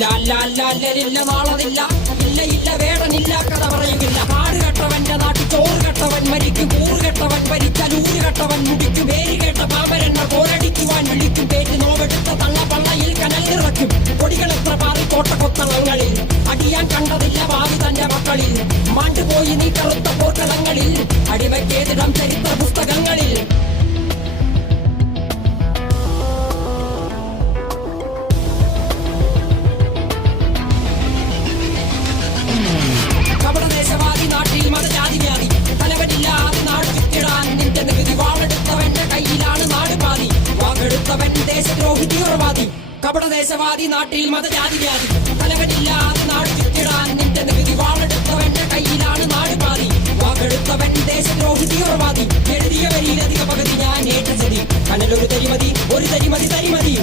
ലാലില്ല നാളതില്ല, ഇല്ല ഇല്ല വേടനില്ല കഥ പറയുകില്ല. കാട് കെട്ടവന്റെ നാട്ടിൽ ചോറ് കെട്ടവൻ മരിക്കും, കൂറ് കെട്ടവൻ ഭരിച്ചാൽ ഊര് കെട്ടവൻ മുടിക്കും. പേര് കേട്ട പാമ്പരെണ്ണ പോരടിക്കുവാൻ വിളിക്കും, പേര് നോവെടുത്ത തള്ള പള്ളയിൽ കനൽ നിറയ്ക്കും. കൊടികളെത്ര പാറി കോട്ടക്കൊത്തളങ്ങളിൽ അടിയാൻ കണ്ടതില്ല ഭാവി തന്റെ മക്കളിൽ. മാണ്ടുപോയി നീ കറുത്ത പോർക്കളങ്ങളിൽ, അടിമയ്ക്കേതിടം ചരിത്ര പുസ്തകങ്ങളിൽ. കപടദേശവാദി നാട്ടിൽ മതജാതിവ്യാധി, തലവനില്ലാതെ നാട് ചുറ്റിടാൻ നിന്റെ നികുതി. വാളെടുത്തവന്റെ കയ്യിലാണ് നാട് പാതി, വാക്കെടുത്തവൻ ദേശദ്രോഹി തീവ്രവാദി. കപടദേശവാദി നാട്ടിൽ മതജാതിവ്യാധി, തലവനില്ലാതെ നാട് ചുറ്റിടാൻ നിന്റെ നികുതി. വാളെടുത്തവന്റെ കയ്യിലാണ് നാട് പാതി, വാക്കെടുത്തവൻ ദേശദ്രോഹി തീവ്രവാദി. എഴുതിയ വരിയിലധിക പകുതി ഞാൻ ഏറ്റ ചതി, കനലൊരു തരിമതി ഒരു തരിമതി തരിമതി.